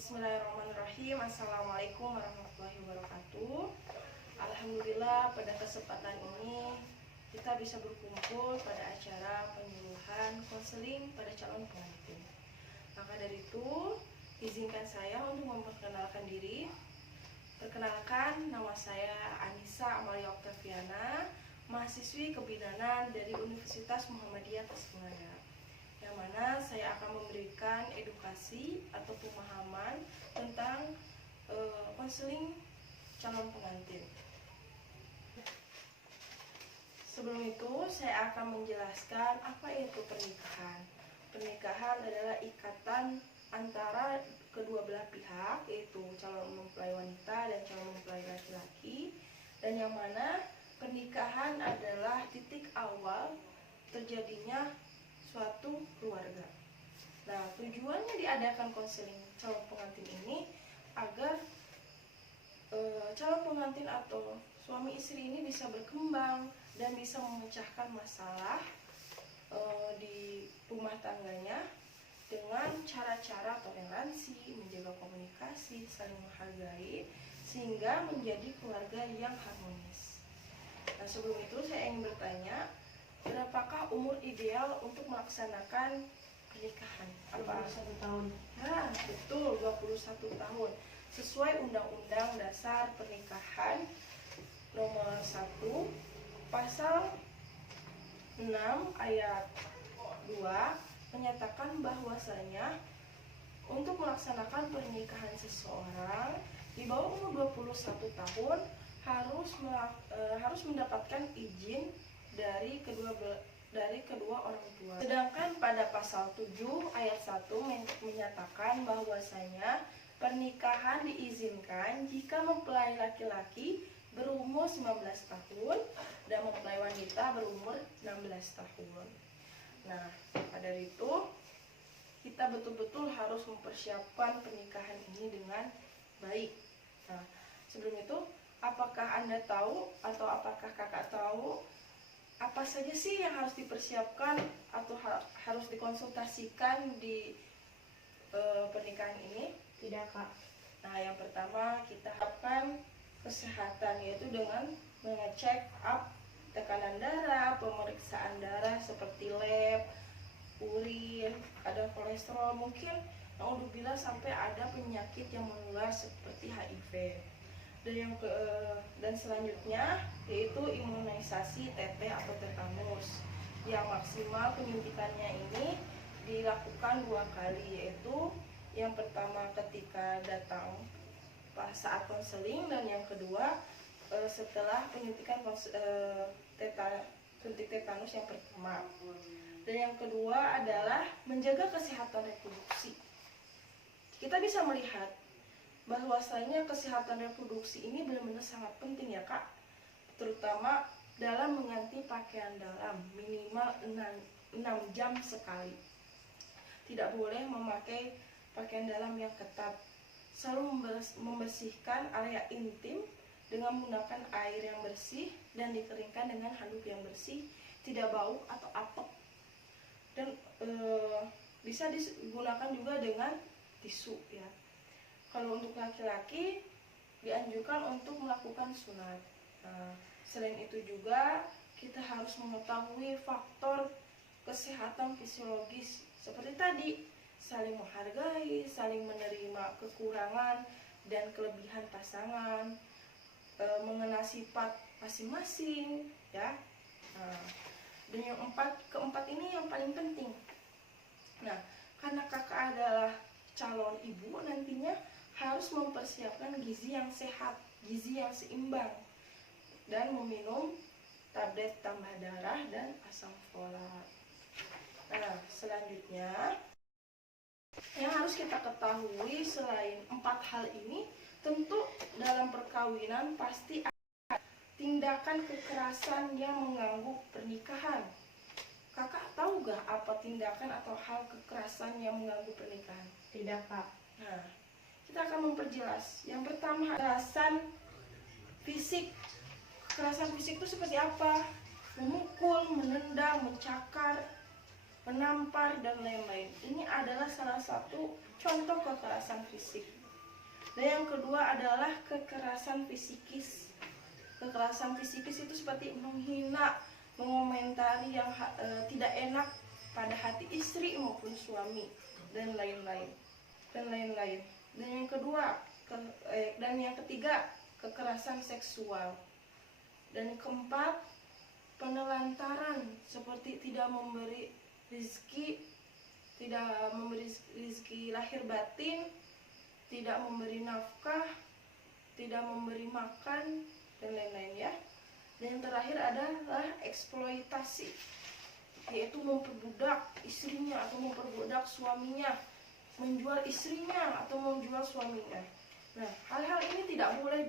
Bismillahirrahmanirrahim. Assalamualaikum warahmatullahi wabarakatuh. Alhamdulillah pada kesempatan ini kita bisa berkumpul pada acara penyuluhan konseling pada calon pengantin. Maka dari itu izinkan saya untuk memperkenalkan diri. Perkenalkan, nama saya Anissa Amalia Oktaviana, mahasiswi kebidanan dari Universitas Muhammadiyah Tasikmalaya, yang mana saya akan memberikan edukasi atau pemahaman tentang konseling calon pengantin. Sebelum itu, saya akan menjelaskan apa itu pernikahan. Pernikahan adalah ikatan antara kedua belah pihak, yaitu calon mempelai wanita dan calon mempelai laki-laki, dan yang mana pernikahan adalah titik awal terjadinya suatu keluarga. Nah, tujuannya diadakan konseling calon pengantin ini agar calon pengantin atau suami istri ini bisa berkembang dan bisa memecahkan masalah di rumah tangganya dengan cara-cara toleransi, menjaga komunikasi, saling menghargai, sehingga menjadi keluarga yang harmonis. Nah, sebelum itu saya ingin bertanya, berapakah umur ideal untuk melaksanakan pernikahan? Apa? 21 tahun. Nah, betul, 21 tahun. Sesuai Undang-Undang Dasar Pernikahan Nomor 1 Pasal 6 Ayat 2 menyatakan bahwasanya untuk melaksanakan pernikahan seseorang di bawah umur 21 tahun harus mendapatkan izin dari kedua orang tua. Sedangkan pada pasal 7 ayat 1 menyatakan bahwasanya pernikahan diizinkan jika mempelai laki-laki berumur 19 tahun dan mempelai wanita berumur 16 tahun. Nah, pada itu kita betul-betul harus mempersiapkan pernikahan ini dengan baik. Nah, sebelum itu, apakah Anda tahu atau apakah kakak tahu apa saja sih yang harus dipersiapkan atau harus dikonsultasikan di pernikahan ini? Tidak, Kak. Nah, yang pertama kita harapkan kesehatan, yaitu dengan mengecek up tekanan darah, pemeriksaan darah seperti lab, urin, ada kolesterol, mungkin naudzubillah sampai ada penyakit yang menular seperti HIV. Dan selanjutnya yaitu imunisasi TT atau tetanus yang maksimal penyuntikannya ini dilakukan 2 kali, yaitu yang pertama ketika datang saat konseling dan yang kedua setelah penyuntikan suntik tetanus yang pertama. Dan yang kedua adalah menjaga kesehatan reproduksi. Kita bisa melihat bahwasanya kesehatan reproduksi ini benar-benar sangat penting ya Kak, terutama dalam mengganti pakaian dalam minimal 6 jam sekali. Tidak boleh memakai pakaian dalam yang ketat. Selalu membersihkan area intim dengan menggunakan air yang bersih dan dikeringkan dengan handuk yang bersih, tidak bau atau apek. Dan bisa digunakan juga dengan tisu ya. Kalau untuk laki-laki dianjurkan untuk melakukan sunat. Nah, selain itu juga kita harus mengetahui faktor kesehatan fisiologis seperti tadi, saling menghargai, saling menerima kekurangan dan kelebihan pasangan, mengenal sifat masing-masing ya. Nah, dan yang keempat ini yang paling penting. Nah, karena kakak adalah calon ibu, nantinya harus mempersiapkan gizi yang sehat, gizi yang seimbang, dan meminum tablet tambah darah dan asam folat. Nah, selanjutnya yang harus kita ketahui selain 4 hal ini, tentu dalam perkawinan pasti ada tindakan kekerasan yang mengganggu pernikahan. Kakak tahu gak apa tindakan atau hal kekerasan yang mengganggu pernikahan? Tidak, Kak. Nah, kita akan memperjelas. Yang pertama, kekerasan fisik. Kekerasan fisik itu seperti apa? Memukul, menendang, mencakar, menampar, dan lain-lain. Ini adalah salah satu contoh kekerasan fisik. Dan yang kedua adalah kekerasan fisikis. Kekerasan fisikis itu seperti menghina, mengomentari yang tidak enak pada hati istri maupun suami, dan lain-lain. Dan yang kedua, dan yang ketiga, kekerasan seksual. Dan keempat, penelantaran, seperti tidak memberi rezeki, lahir batin, tidak memberi nafkah, tidak memberi makan, dan lain-lain ya. Dan yang terakhir adalah eksploitasi, yaitu memperbudak istrinya atau memperbudak suaminya, menjual istrinya atau menjual suaminya. Nah, hal-hal ini tidak boleh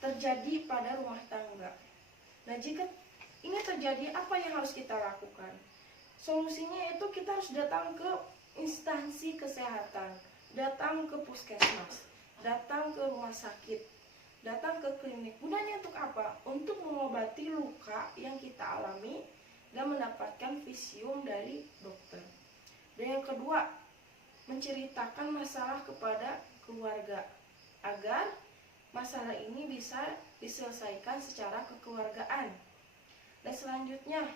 terjadi pada rumah tangga. Nah, jika ini terjadi, apa yang harus kita lakukan? Solusinya itu kita harus datang ke instansi kesehatan, datang ke puskesmas, datang ke rumah sakit, datang ke klinik. Gunanya untuk apa? Untuk mengobati luka yang kita alami dan mendapatkan visium dari dokter. Dan yang kedua, menceritakan masalah kepada keluarga agar masalah ini bisa diselesaikan secara kekeluargaan. Dan selanjutnya,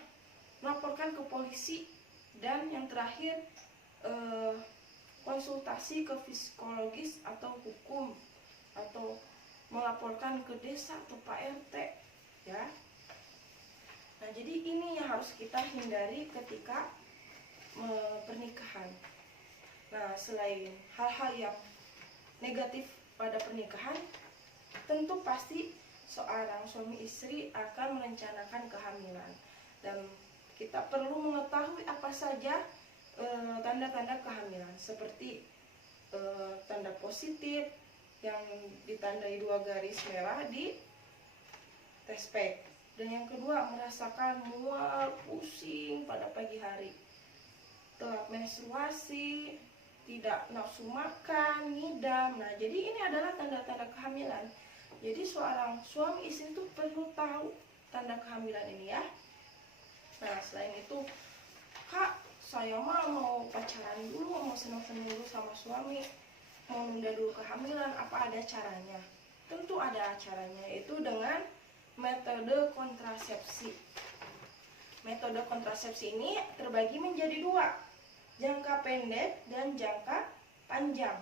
melaporkan ke polisi. Dan yang terakhir, konsultasi ke psikologis atau hukum, atau melaporkan ke desa atau Pak RT ya. Nah, jadi ini yang harus kita hindari ketika pernikahan. Nah, selain hal-hal yang negatif pada pernikahan, tentu pasti seorang suami istri akan merencanakan kehamilan, dan kita perlu mengetahui apa saja tanda-tanda kehamilan, seperti tanda positif yang ditandai 2 garis merah di tespek. Dan yang kedua, merasakan mual, pusing pada pagi hari, telat menstruasi, tidak nafsu makan, ngidam. Nah, jadi ini adalah tanda-tanda kehamilan. Jadi seorang suami istri itu perlu tahu tanda kehamilan ini ya. Nah, selain itu, Kak, saya mau pacaran dulu, mau senang-senang dulu sama suami, mau nunda dulu kehamilan, apa ada caranya? Tentu ada caranya, yaitu dengan metode kontrasepsi. Metode kontrasepsi ini terbagi menjadi 2, jangka pendek dan jangka panjang.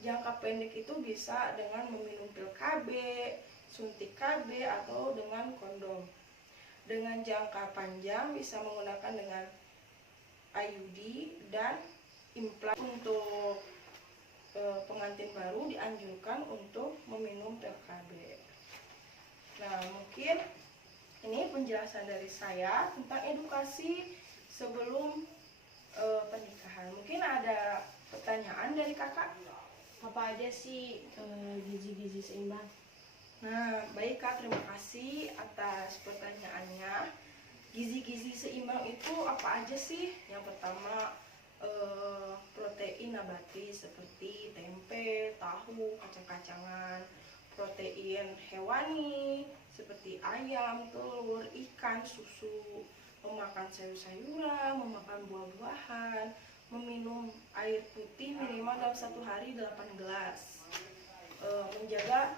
Jangka pendek itu bisa dengan meminum pil KB, suntik KB, atau dengan kondom. Dengan jangka panjang bisa menggunakan dengan IUD dan implan. Untuk pengantin baru dianjurkan untuk meminum pil KB. Nah, mungkin ini penjelasan dari saya tentang edukasi sebelum pernikahan. Mungkin ada pertanyaan dari kakak? Apa aja sih gizi-gizi seimbang? Nah, baik Kak, terima kasih atas pertanyaannya. Gizi-gizi seimbang itu apa aja sih? Yang pertama, protein nabati seperti tempe, tahu, kacang-kacangan. Protein hewani seperti ayam, telur, ikan, susu. Memakan sayur-sayuran, memakan buah-buahan, meminum air putih minimal dalam 1 hari 8 gelas. Menjaga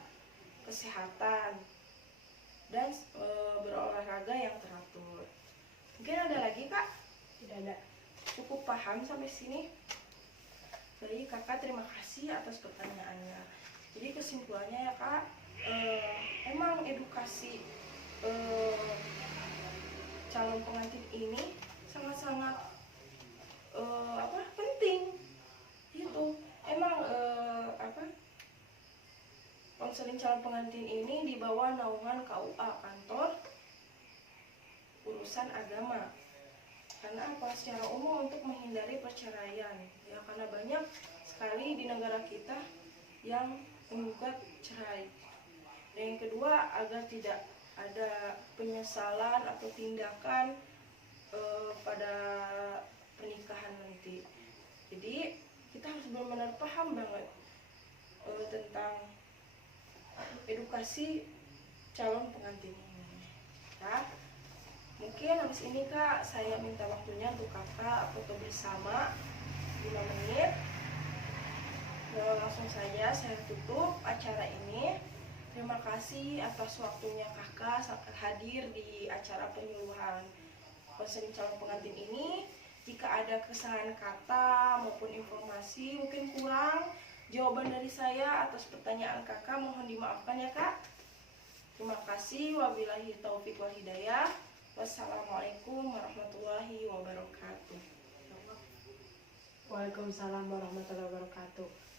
kesehatan dan berolahraga yang teratur. Mungkin ada lagi Kak? Tidak ada. Cukup paham sampai sini? Baik Kakak, terima kasih atas pertanyaannya. Jadi kesimpulannya ya Kak, emang edukasi calon pengantin ini sangat-sangat penting gitu. Emang konseling calon pengantin ini di bawah naungan KUA, kantor urusan agama. Karena apa? Secara umum untuk menghindari perceraian ya, karena banyak sekali di negara kita yang menggugat cerai. Dan yang kedua, agar tidak ada penyesalan atau tindakan pada pernikahan nanti. Jadi kita harus benar-benar paham banget tentang edukasi calon pengantin ini ya. Mungkin habis ini Kak, saya minta waktunya untuk Kakak foto bersama 5 menit. Langsung saja saya tutup acara ini. Terima kasih atas waktunya Kakak saat hadir di acara penyuluhan konseling calon pengantin ini. Jika ada kesalahan kata maupun informasi mungkin kurang jawaban dari saya atas pertanyaan Kakak, mohon dimaafkan ya Kak. Terima kasih. Wabillahi taufiq wal hidayah. Wassalamualaikum warahmatullahi wabarakatuh. Waalaikumsalam warahmatullahi wabarakatuh.